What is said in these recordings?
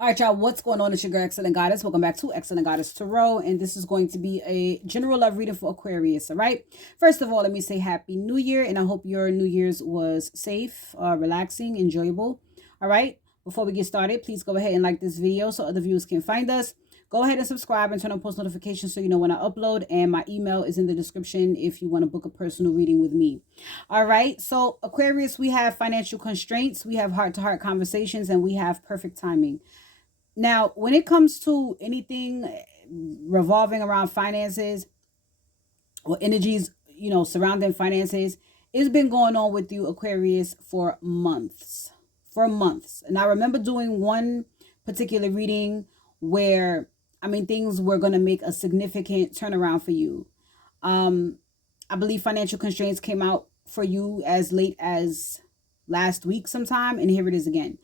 All right, y'all, what's going on? It's your girl, Excellent Goddess. Welcome back to Excellent Goddess Tarot, and this is going to be a general love reading for Aquarius, all right? First of all, let me say Happy New Year, and I hope your New Year's was safe, relaxing, enjoyable, all right? Before we get started, please go ahead and like this video so other viewers can find us. Go ahead and subscribe and turn on post notifications so you know when I upload, and my email is in the description if you want to book a personal reading with me. All right, so Aquarius, we have financial constraints, we have heart-to-heart conversations, and we have perfect timing. Now, when it comes to anything revolving around finances or energies, surrounding finances, it's been going on with you, Aquarius, for months. For months. And I remember doing one particular reading where, things were going to make a significant turnaround for you. I believe financial constraints came out for you as late as last week sometime, and here it is again.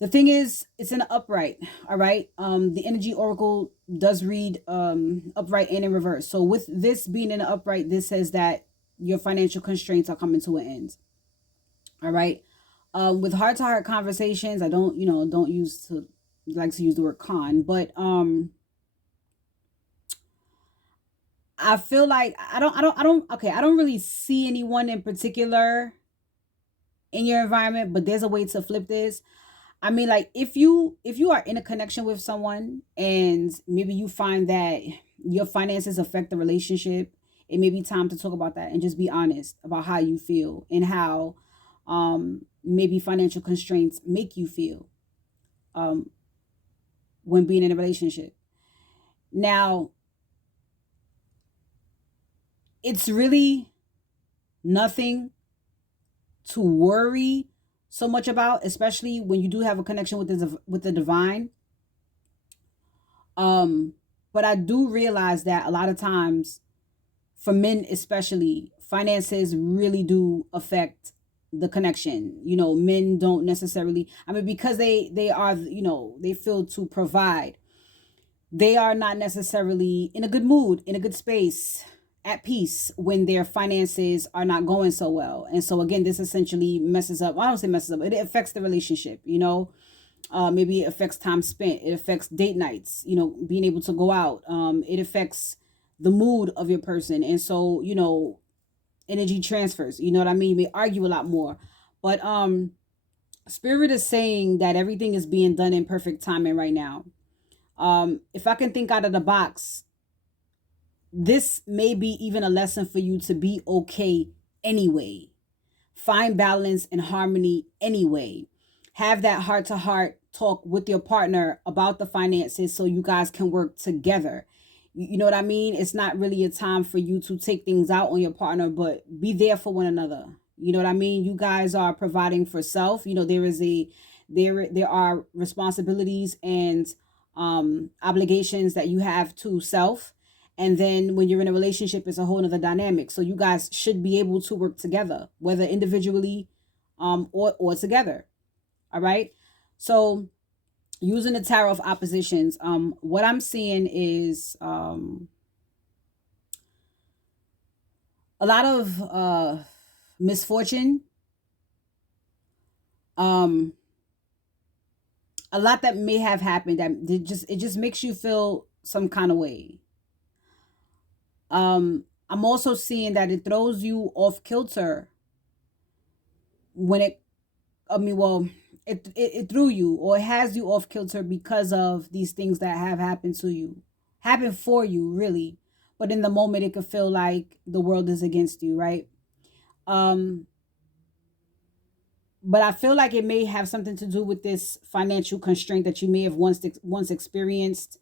The thing is, it's in an upright, all right? The energy oracle does read upright and in reverse. So with this being in an upright, this says that your financial constraints are coming to an end. All right. With heart-to-heart conversations, I don't like to use the word con, but I feel like I don't really see anyone in particular in your environment, but there's a way to flip this. Like if you are in a connection with someone and maybe you find that your finances affect the relationship, it may be time to talk about that and just be honest about how you feel and how maybe financial constraints make you feel when being in a relationship. Now, it's really nothing to worry so much about, especially when you do have a connection with the divine. But I do realize that a lot of times, for men especially, finances really do affect the connection. Men don't necessarily, because they are, they feel to provide. They are not necessarily in a good mood, in a good space, at peace when their finances are not going so well. And so again, this essentially messes up. I don't say messes up. It affects the relationship, maybe it affects time spent. It affects date nights, being able to go out. It affects the mood of your person. And so, energy transfers, you know what I mean? You may argue a lot more. But Spirit is saying that everything is being done in perfect timing right now. If I can think out of the box, this may be even a lesson for you to be okay anyway. Find balance and harmony anyway. Have that heart to heart talk with your partner about the finances so you guys can work together. You know what I mean? It's not really a time for you to take things out on your partner, but be there for one another. You know what I mean? You guys are providing for self. There are responsibilities and obligations that you have to self. And then when you're in a relationship, it's a whole other dynamic. So you guys should be able to work together, whether individually or together. All right. So using the Tarot of Oppositions, what I'm seeing is a lot of misfortune, a lot that may have happened that it just makes you feel some kind of way. I'm also seeing that it throws you off kilter when it threw you, or it has you off kilter because of these things that have happened for you, really. But in the moment, it could feel like the world is against you, right? But I feel like it may have something to do with this financial constraint that you may have once experienced.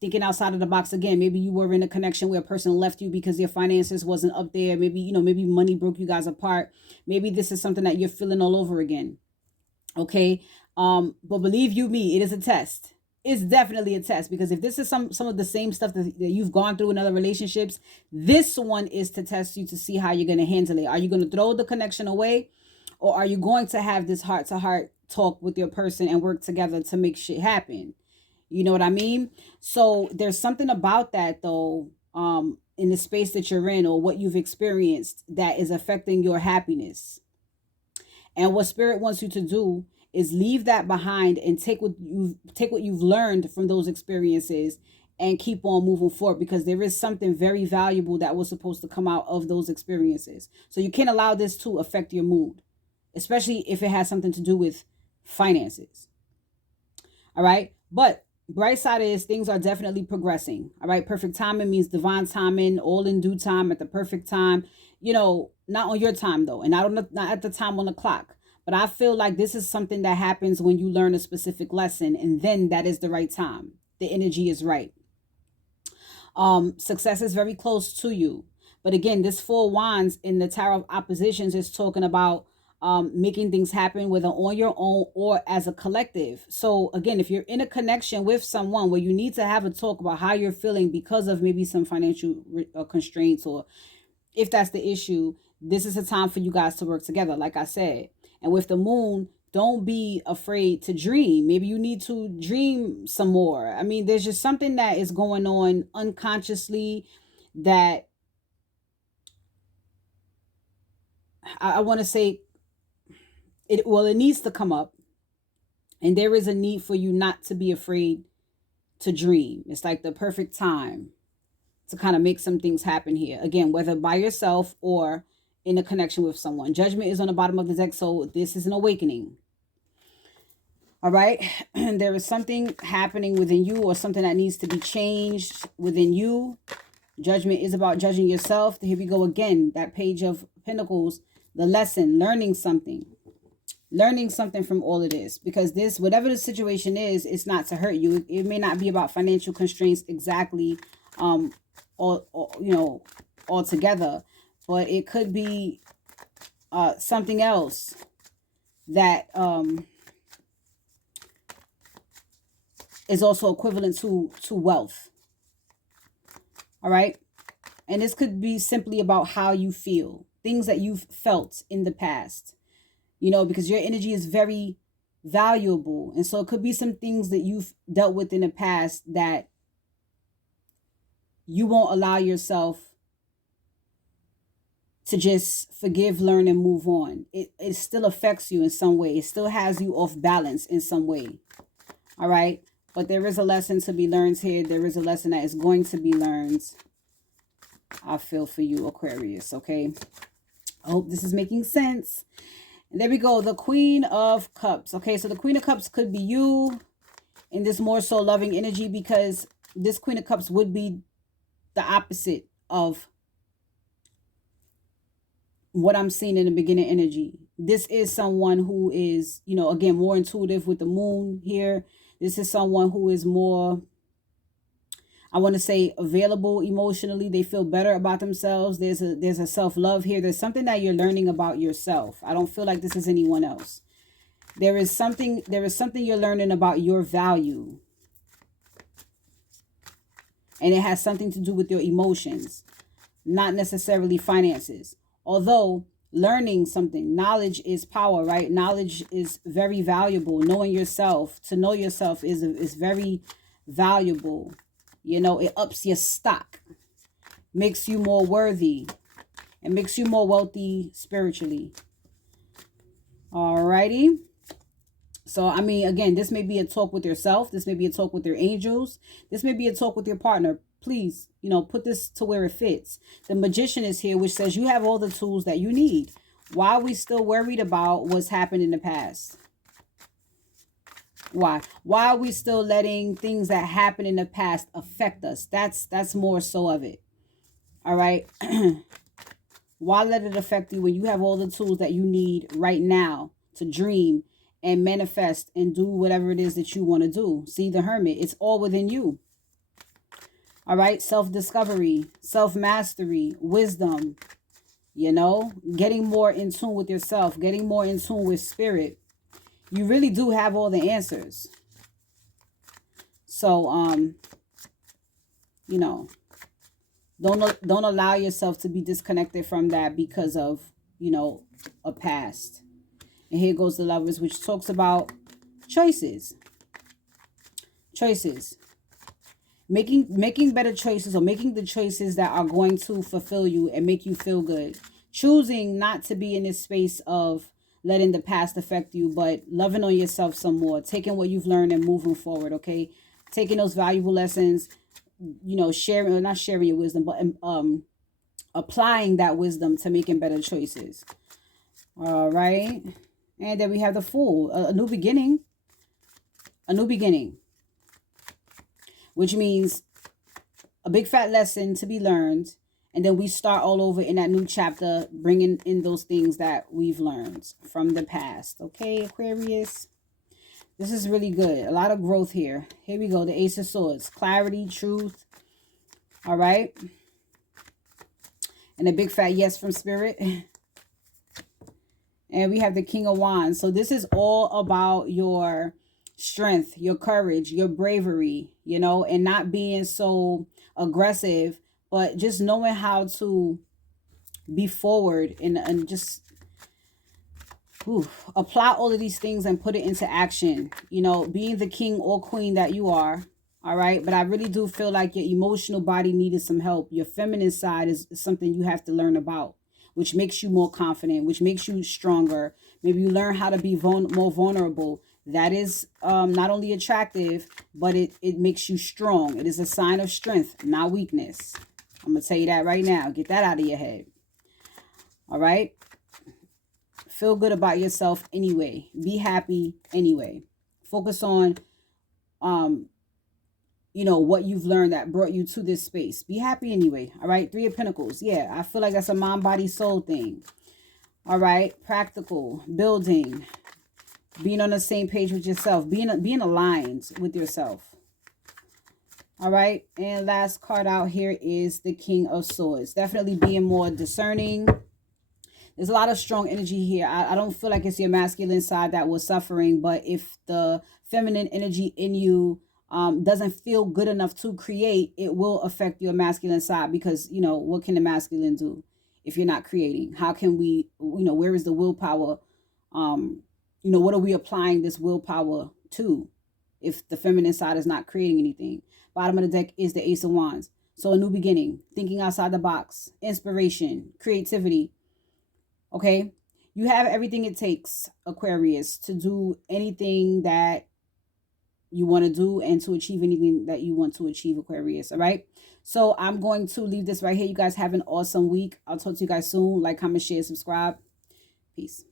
Thinking outside of the box again, maybe you were in a connection where a person left you because your finances wasn't up there. Maybe maybe money broke you guys apart. Maybe this is something that you're feeling all over again. Okay. But believe you me, it is a test. It's definitely a test, because if this is some of the same stuff that you've gone through in other relationships, this one is to test you to see how you're going to handle it. Are you going to throw the connection away, or are you going to have this heart to heart talk with your person and work together to make shit happen? You know what I mean? So there's something about that, though, in the space that you're in or what you've experienced, that is affecting your happiness. And what Spirit wants you to do is leave that behind and take what you've learned from those experiences and keep on moving forward, because there is something very valuable that was supposed to come out of those experiences. So you can't allow this to affect your mood, especially if it has something to do with finances. All right. But bright side is things are definitely progressing. All right. Perfect timing means divine timing, all in due time at the perfect time. You know, not on your time though, and not at the time on the clock. But I feel like this is something that happens when you learn a specific lesson, and then that is the right time. The energy is right. Success is very close to you. But again, this Four Wands in the Tower of Oppositions is talking about making things happen, whether on your own or as a collective. So again, if you're in a connection with someone where you need to have a talk about how you're feeling because of maybe some financial constraints, or if that's the issue, this is a time for you guys to work together, like I said. And with the moon, don't be afraid to dream. Maybe you need to dream some more. I mean, there's just something that is going on unconsciously that I want to say it needs to come up. And there is a need for you not to be afraid to dream. It's like the perfect time to kind of make some things happen here. Again, whether by yourself or in a connection with someone. Judgment is on the bottom of the deck, so this is an awakening. All right. There is something happening within you, or something that needs to be changed within you. Judgment is about judging yourself. Here we go again. That Page of Pentacles, the lesson, learning something from all of this, because this, whatever the situation is, it's not to hurt you. It may not be about financial constraints exactly, or you know, altogether, but it could be something else that is also equivalent to wealth. All right. And this could be simply about how you feel, things that you've felt in the past, you know, because your energy is very valuable. And so it could be some things that you've dealt with in the past that you won't allow yourself to just forgive, learn, and move on. It still affects you in some way. It still has you off balance in some way. All right. But there is a lesson to be learned here. There is a lesson that is going to be learned. I feel for you, Aquarius. Okay. I hope this is making sense. And there we go. The Queen of Cups. Okay. So the Queen of Cups could be you in this more so loving energy, because this Queen of Cups would be the opposite of what I'm seeing in the beginning energy. This is someone who is, you know, again, more intuitive with the moon here. This is someone who is more, I want to say, available emotionally. They feel better about themselves. There's a self-love here. There's something that you're learning about yourself. I don't feel like this is anyone else. There is something you're learning about your value. And it has something to do with your emotions, not necessarily finances. Although learning something, knowledge is power, right? Knowledge is very valuable. Knowing yourself, to know yourself is very valuable. You know, it ups your stock, makes you more worthy, and makes you more wealthy spiritually. Alrighty. So, I mean, again, this may be a talk with yourself. This may be a talk with your angels. This may be a talk with your partner. Please, you know, put this to where it fits. The Magician is here, which says you have all the tools that you need. Why are we still worried about what's happened in the past? Why? Why are we still letting things that happened in the past affect us? That's more so of it. All right. Why let it affect you when you have all the tools that you need right now to dream and manifest and do whatever it is that you want to do? See, the Hermit, it's all within you. All right. Self-discovery, self-mastery, wisdom, you know, getting more in tune with yourself, getting more in tune with spirit. You really do have all the answers. So, you know, don't allow yourself to be disconnected from that because of, you know, a past. And here goes the Lovers, which talks about choices. Choices. Making better choices, or making the choices that are going to fulfill you and make you feel good. Choosing not to be in this space of letting the past affect you, but loving on yourself some more, taking what you've learned and moving forward, okay? Taking those valuable lessons, you know, sharing, or not sharing your wisdom, but applying that wisdom to making better choices. All right. And then we have the Fool, a new beginning. A new beginning. Which means a big fat lesson to be learned. And then we start all over in that new chapter, bringing in those things that we've learned from the past. Okay, Aquarius. This is really good. A lot of growth here. Here we go. The Ace of Swords. Clarity, truth. All right. And a big fat yes from Spirit. And we have the King of Wands. So this is all about your strength, your courage, your bravery, you know, and not being so aggressive, but just knowing how to be forward and just apply all of these things and put it into action, you know, being the king or queen that you are. All right. But I really do feel like your emotional body needed some help. Your feminine side is something you have to learn about, which makes you more confident, which makes you stronger. Maybe you learn how to be more vulnerable. That is not only attractive, but it makes you strong. It is a sign of strength, not weakness. I'm going to tell you that right now. Get that out of your head. All right. Feel good about yourself anyway. Be happy anyway. Focus on, you know, what you've learned that brought you to this space. Be happy anyway. All right. 3 of Pentacles. Yeah, I feel like that's a mind, body, soul thing. All right. Practical, building, being on the same page with yourself, being aligned with yourself. All right. And last card out here is the King of Swords. Definitely being more discerning. There's a lot of strong energy here. I don't feel like it's your masculine side that was suffering, but if the feminine energy in you doesn't feel good enough to create, it will affect your masculine side, because, you know, what can the masculine do if you're not creating? How can we, you know, where is the willpower? You know, what are we applying this willpower to if the feminine side is not creating anything? Bottom of the deck is the Ace of Wands. So a new beginning, thinking outside the box, inspiration, creativity. Okay, you have everything it takes, Aquarius, to do anything that you want to do and to achieve anything that you want to achieve, Aquarius. All right, so I'm going to leave this right here. You guys have an awesome week. I'll talk to you guys soon. Like, comment, share, subscribe. Peace.